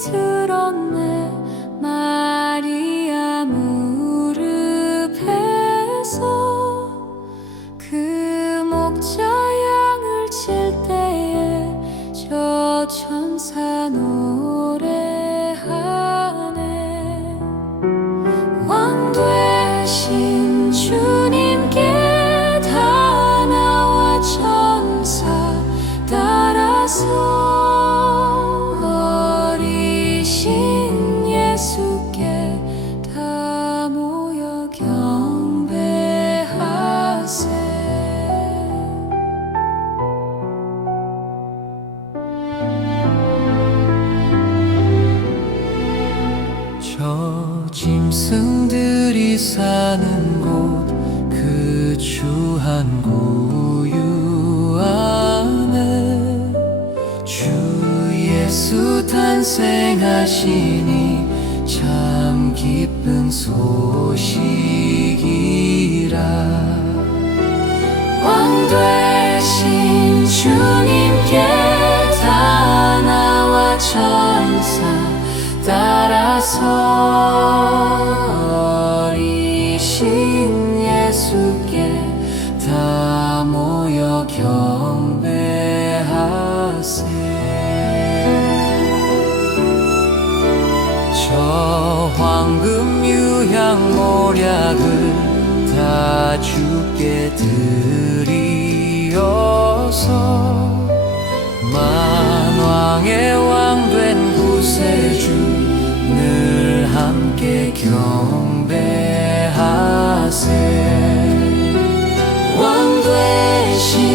들었네. 마리아 무릎에서 그 목자 양을 칠 때에 저 천사 노래하네. 왕 되신 사는 곳 그 주한 고유 안에 주 예수 탄생하시니 참 기쁜 소식이라. 왕 되신 주님께 다 나와 천사 따라서 예수께 다 모여 경배하세. 저 황금 유향 모략을 다 주께 드리어서 만왕의 왕 된 구세주 늘 함께 경 心。